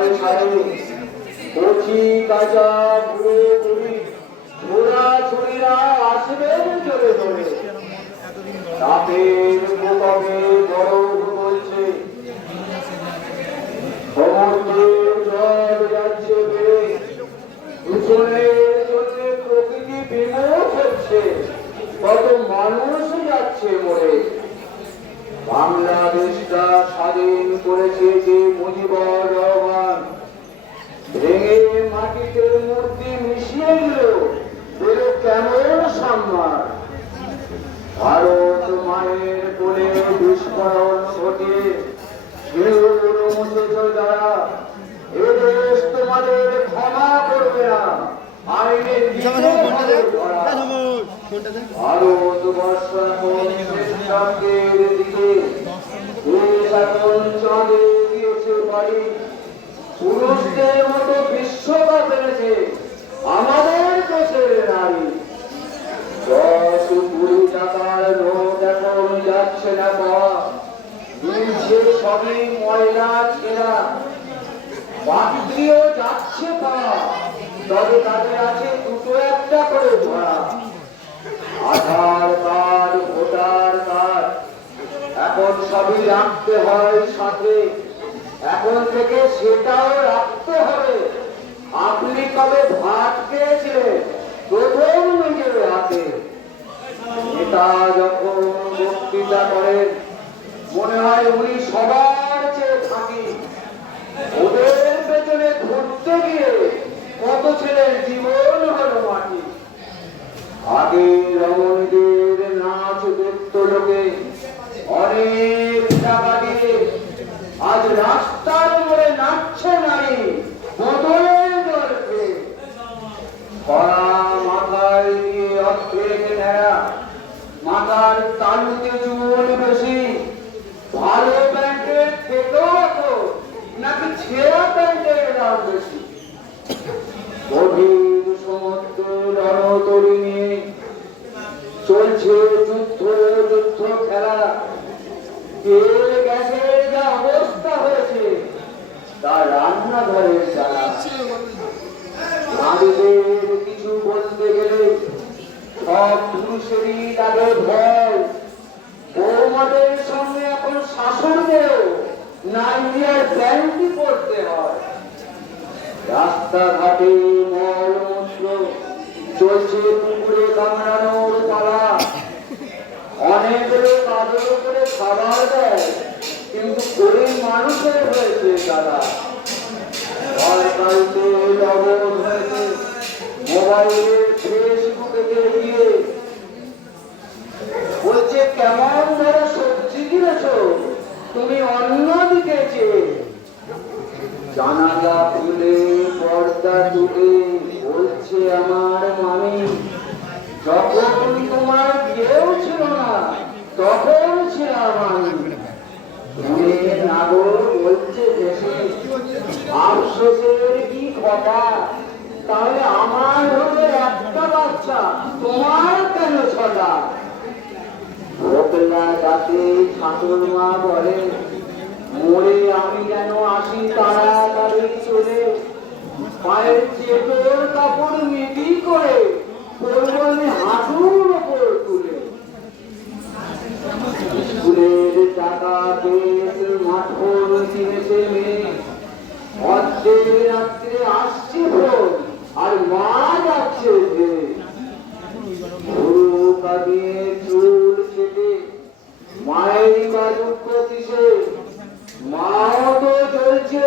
সাড়ে সাড়ে কচি কাঁচা বুড়ো বুড়ি ছোড়া ছুড়িরা আসবেন চলে ধরে রাতের বুকে বরফ বলছে সমুদ্রের জল যাচ্ছে বেড়ে দূষণের জন্য প্রকৃতি বিমোচ হচ্ছে কত মানুষ যাচ্ছে মরে বাংলাদেশটা স্বাধীন করেছে যে মুজিবুর রহমান ভেঙে মাটিতে মূর্তি মিশিয়ে দিল কেমন সম্মান ভারত মায়ের কোলে বিস্ফোরণ ঘটিয়ে মুছেছ যারা এদেশ তোমাদের ক্ষমা করবে না আইনের ভারতবর্ষ এখন সিদ্ধান্তের দিকে দেশ এখন চাঁদে গিয়েছে বাড়ি পুরুষদের মতো বিশ্বকাপ এনেছে আমাদের দেশের নারী 10-20 টাকার নোট এখন যাচ্ছে না পাওয়া মিলছে সবই ময়লা ছেঁড়া পাত্রীও যাচ্ছে পাওয়া তবে তাদের আছে দুটো একটা করে ধরা আধার কার্ড ভোটার কার্ড এখন সবই রাখতে হয় সাথে এখন থেকে সেটাও রাখতে হবে আপনি কবে ভাত খেয়েছিলেন প্রথম নিজের হাতে নেতা যখন বক্তৃতা করেন মনে হয় উনি সবার চেয়ে থাকি ওদের পেছনে ঘুরতে গিয়ে কত ছেলের জীবন হলো মাটি আগে রমণীদের নাচ দেখত লোকে অনেক টাকা দিয়ে আজ রাস্তার মোড়ে নাচছে নারী বদলের দলকে খরা মাথায় দিয়ে অর্ধেক নেড়া মাথার তালুতে চুল বেশি ভালো প্যান্টের থেকেও নাকি ছেঁড়া প্যান্টের দাম বেশি গভীর সমুদ্র রণতরী নিয়ে চলছে যুদ্ধ যুদ্ধ খেলা তেল গ্যাসের যা অবস্থা হয়েছে তার রান্নাঘরের জ্বালা নারীদের কিছু বলতে গেলে সব পুরুষেরই লাগে ভয় বৌমাদের সঙ্গে এখন শাশুড়িদেরও নাইজিয়ার প্যান্টি পড়তে হয় রাস্তাঘাটে মলমূত্র চলছে পুকুরে কামড়ানোর পালা অনেক লোক আদর করে খাবার দেয় কিন্তু গরিব মানুষের হয়েছে তারা সরকারিতে লবণ হয়েছে মোবাইলে ফেসবুকে গিয়ে বলছে কেমন ধরে সবজি কিনেছ তুমি অন্যদিকে চেয়ে জানালা খুলে পর্দা তুলে বলছে আমার মামি যখন তোমার কেউ ছিল না তখন ছিলাম আমি নাগর বলছে দেশে আফসোসের কি কথা তাহলে আমার হলে একটা বাচ্চা তোমার কেন ছটা ভোটলা যাতে ঠাকুর মা বলে মরে আমি যেন আসি তাড়াতাড়ি চলে পায়ের চেটোর কাপড় মিটি করে পরিমাণে হাঁটুর ওপর তুলে স্কুলের টাকা বেশ মাঠর কিনেছে মেয়ে অর্ধেক রাত্রে আসছে ভোর আর মা যাচ্ছে যে গরু কাঁদিয়ে চুল কেটে মায়ের বা দুঃখ কিসে মাও তো চলছে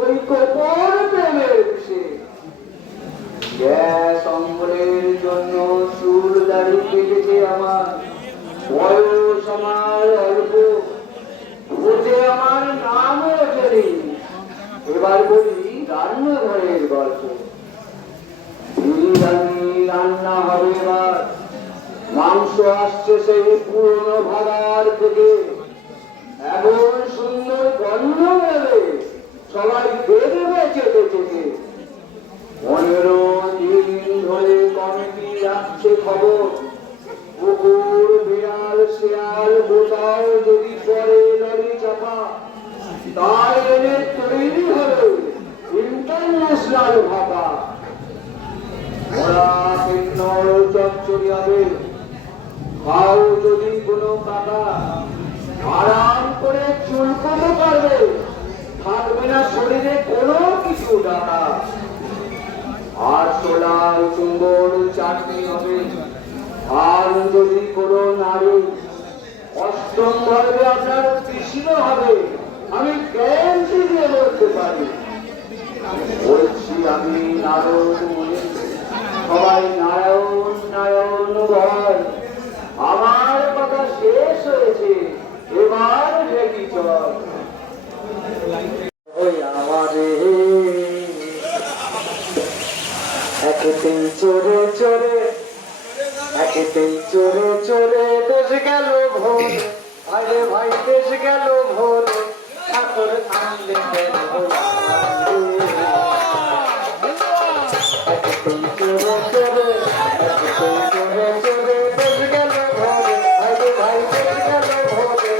ওই কপর প্রেমের বিষে গ্যাস অম্বলের জন্য চুল দাড়ি কেটেছে আমার বয়স আমার অল্প ভোটে আমার নামও চলি এবার বলি রান্নাঘরের গল্প বিরিয়ানি রান্না হবে এবার মাংস আসছে সেই পুরনো ভাগার থেকে এমন সুন্দর গন্ধ বেরোবে সবাই দেখবে চেটে চেটে 15 দিন ধরে কমিটি রাখছে খবর কুকুর বিড়াল শিয়াল বোতাল যদি পরে লরি চাপা তাই এনে তৈরি হবে কপাল ভাপা ওরা কিন্নর চচ্চড়িয়াবে খাও যদি কোনো কাকা আরাম করে চুলকাতে পারবে থাকবে না শরীরে কোনো কিছু ডাকা আর ছোলা চুম্বর চাটনি হবে আর যদি কোনো নারী অষ্টম বর্গে আপনার কৃষ্ণ হবে আমি গ্যারান্টি দিয়ে বলতে পারি বলছি আমি নারদ মুনি সবাই নারায়ণ নারায়ণ ভয় আমার কথা শেষ হয়েছে এবার ঢেকি চল ওই আমাদের একেতেই চোরে চোরে একেতেই চোরে চোরে দেশ গেল ভোর আরে ভাই দেশ গেল ভোর ঠাকুর আনলে কেন একেতেই চোরে চোরে একেতেই চোরে চোরে দেশ গেল ভোর আরে ভাই দেশ গেল ভোর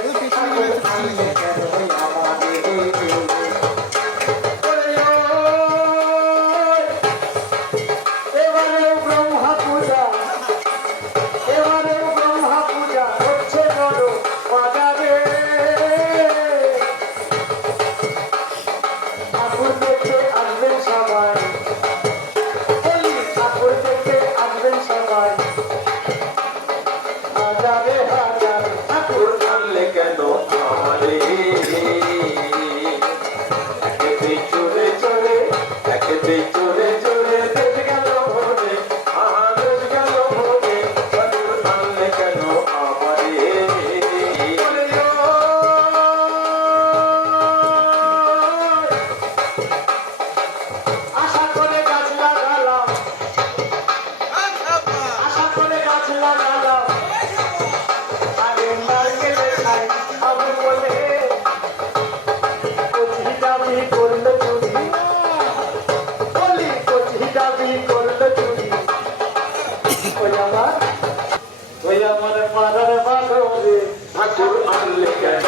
ঠাকুর আনলে কেন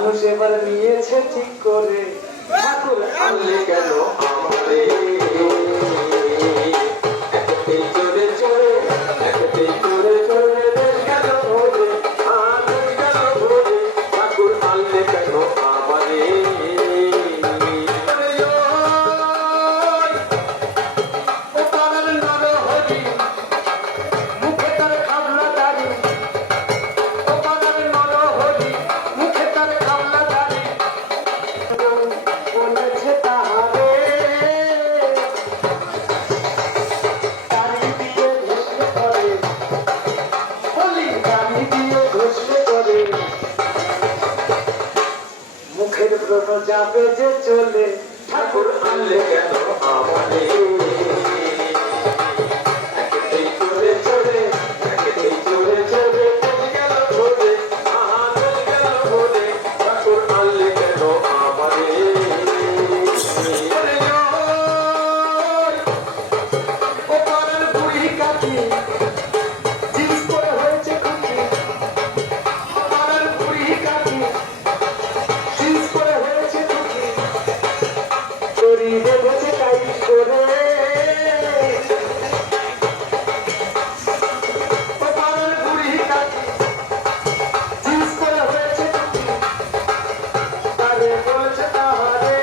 মানুষ এবার নিয়েছে ঠিক করে ঠাকুর আনলে কেন আমারে একটাই চলে চলে একটাই চলে চলে দেশ গেল ভোরে দেশ গেল ভোরে ঠাকুর আনলে কেন আমারে ও পাড়ার নরহরি মুখে তার খাবলা দাড়ি ও পাড়ার নরহরি মুখে তার খাবলা দাড়ি বলেছে তাহারে দাড়ি দিয়ে ঘষলে করে বলি দাড়ি দিয়ে ঘষলে করে মুখের ব্রণ যাবে যে চলে ঠাকুর আনলে কেন আমারে একটাই চলে চলে একটাই চলে চলে দেশ গেল ভোরে দেশ গেল ভোরে ঠাকুর আনলে কেন আমারে ও পাড়ার বুড়ি কাকি জিন্স পরে হয়েছে খুকি ও পাড়ার বুড়ি কাকি জিন্স পরে হয়েছে খুকি চুরি বেঁধেছে টাইট করে ও পাড়ার বুড়ি কাকি জিন্স পরে হয়েছে খুকি তারে বলছে তাহারে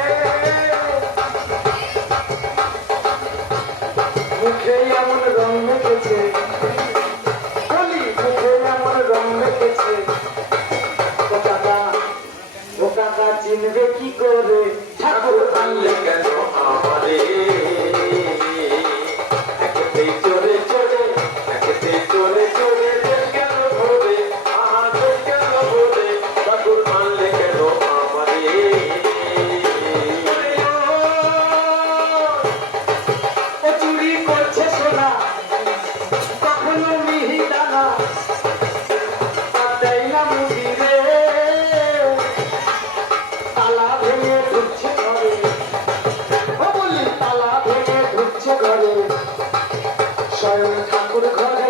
মুখে এমন রং মেখেছে বলি মুখে এমন রং মেখেছে ও কাকা চিনবে কি করে ঠাকুর আনলে কেন আমারে একটাই চলে চলে একটাই চলে চলে দেশ গেল ভোরে দেশ গেল ভোরে ঠাকুর আনলে কেন আমারে ও চুরি করছে সোনা কখনো মিহি দানা দেয় না মুদিরে তালা ভেঙে ঢুকছে ঘরে ও বলি তালা ভেঙে ঢুকছে ঘরে স্বয়ং ঠাকুর ঘরে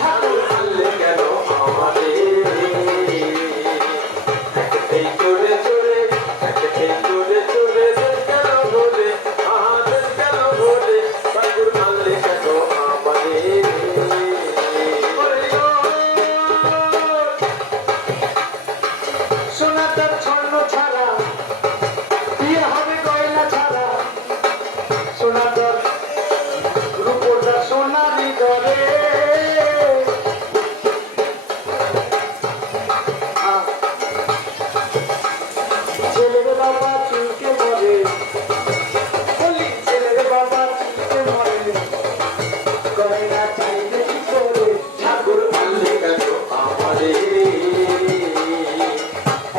ঠাকুর আনলে কেন আমারে একটাই চলে চলে একটাই চলে চলে দেশ গেল ভোরে দেশ গেল ভোরে ঠাকুর আনলে কেন আমারে সোনাটার স্বর্ণ ছাড়া বিয়ে হবে গয়না ছাড়া সোনাটার রূপটা সোনারি ধরে ছেলের বাবা চুলকে মরে বলি ছেলের বাবা চুলকে মরে গয়না চাইলে কি করে ঠাকুর আনলে কেন আমারে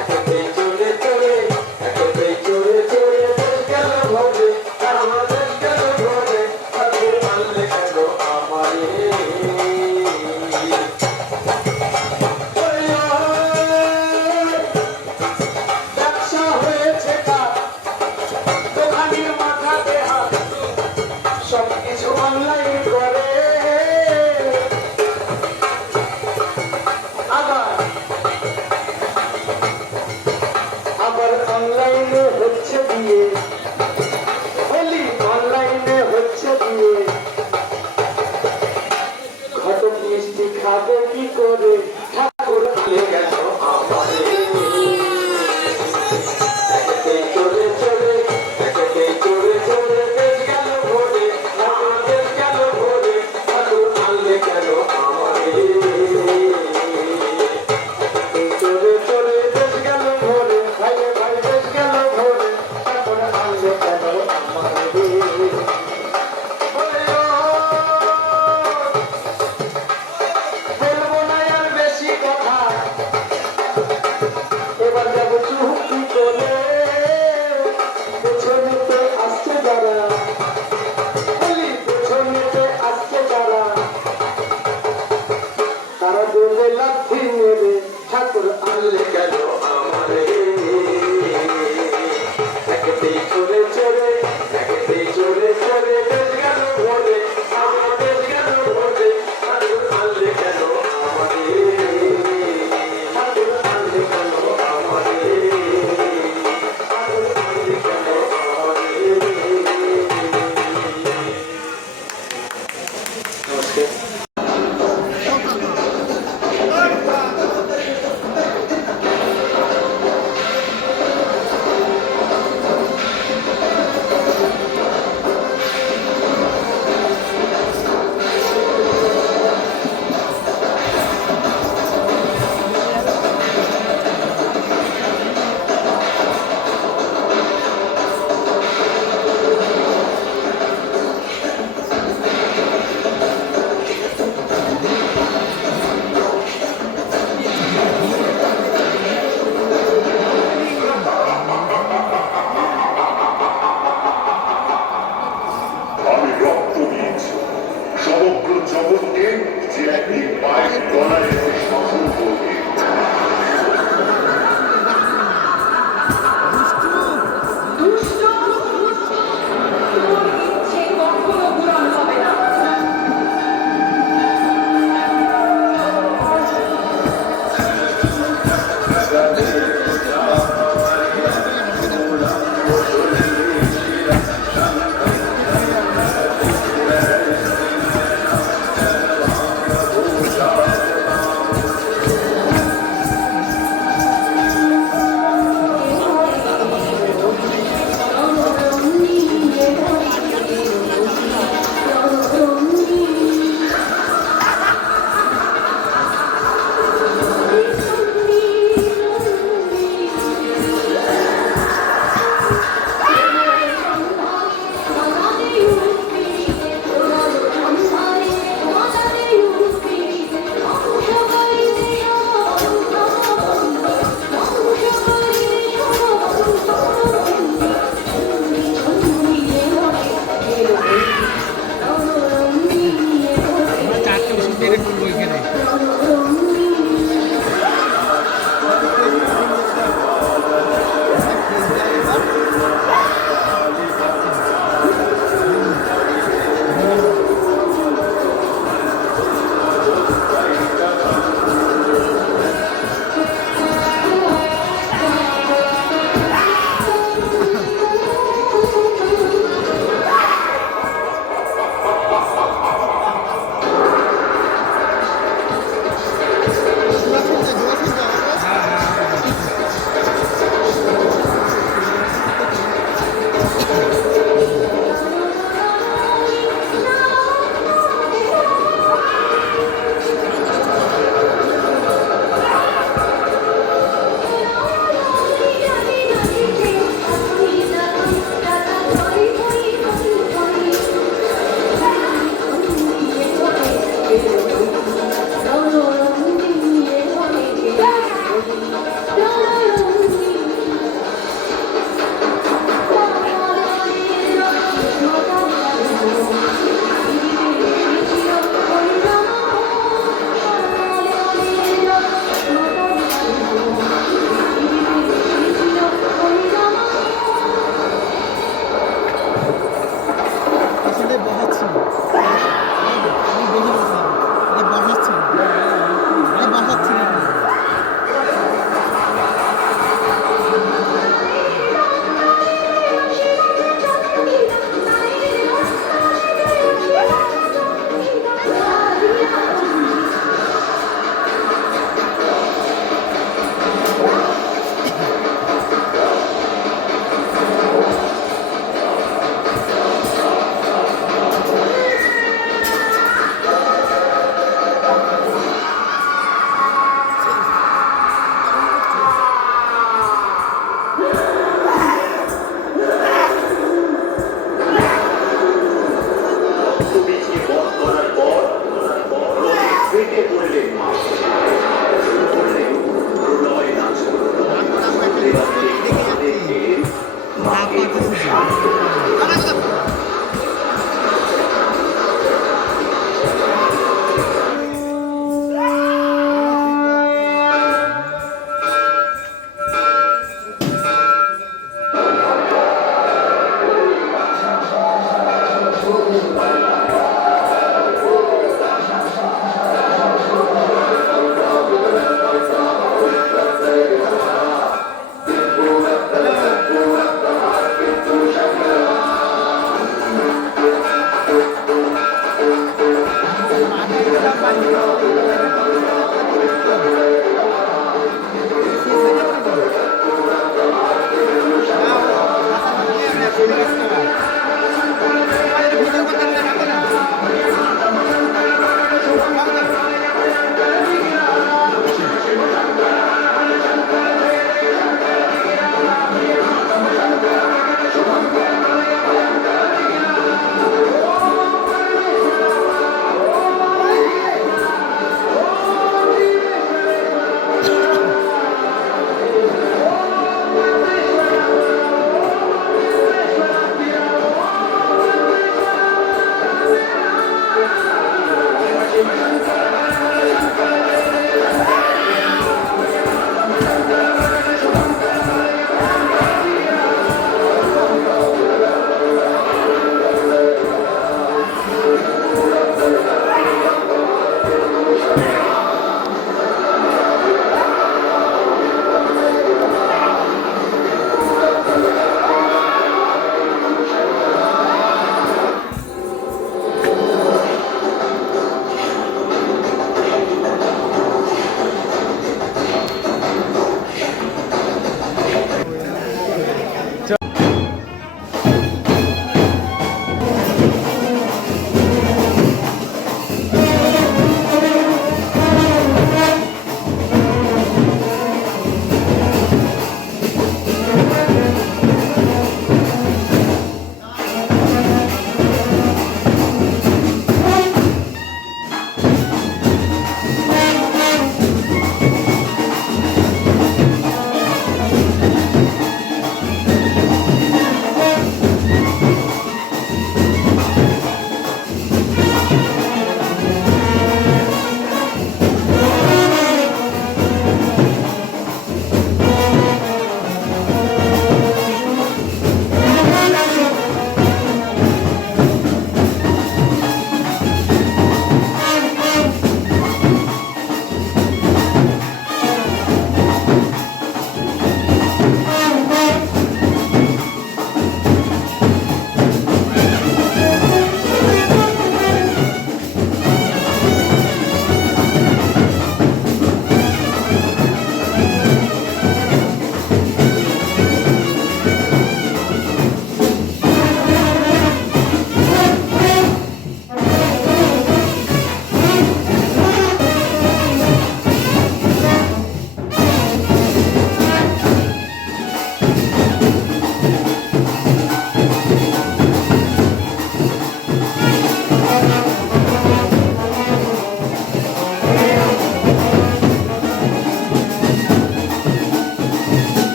একটাই চলে চলে একটাই চলে চলে দেশ গেল ভোরে দেশ গেল ভোরে ঠাকুর আনলে কেন আমারে ব্যবসা হয়েছে কার দোকানির মাথাতে হাত সবকিছু অনলাইন করে আবার অনলাইনে হচ্ছে বিয়ে বলি অনলাইনে হচ্ছে বিয়ে ঘটক মিষ্টি খাবে কি করে ঠাকুর আনলে কেন আমারে একটাই চলে চলে একটাই চলে চলে দেশ গেল ভোরে দেশ গেল ভোরে ঠাকুর আনলে কেন আমারে চলে চলে দেশ গেল ভোরে ভাই ভাই দেশ গেল ভোরে ঠাকুর আনলে কেন আমারে বলবো না আর বেশি কথা এবার যাবো চুক্তি করে পেছনেতে আসছে যারা বলি পেছনেতে আসছে যারা তারা দেবে লাথি মেরে ঠাকুর আনলে কেন আমারে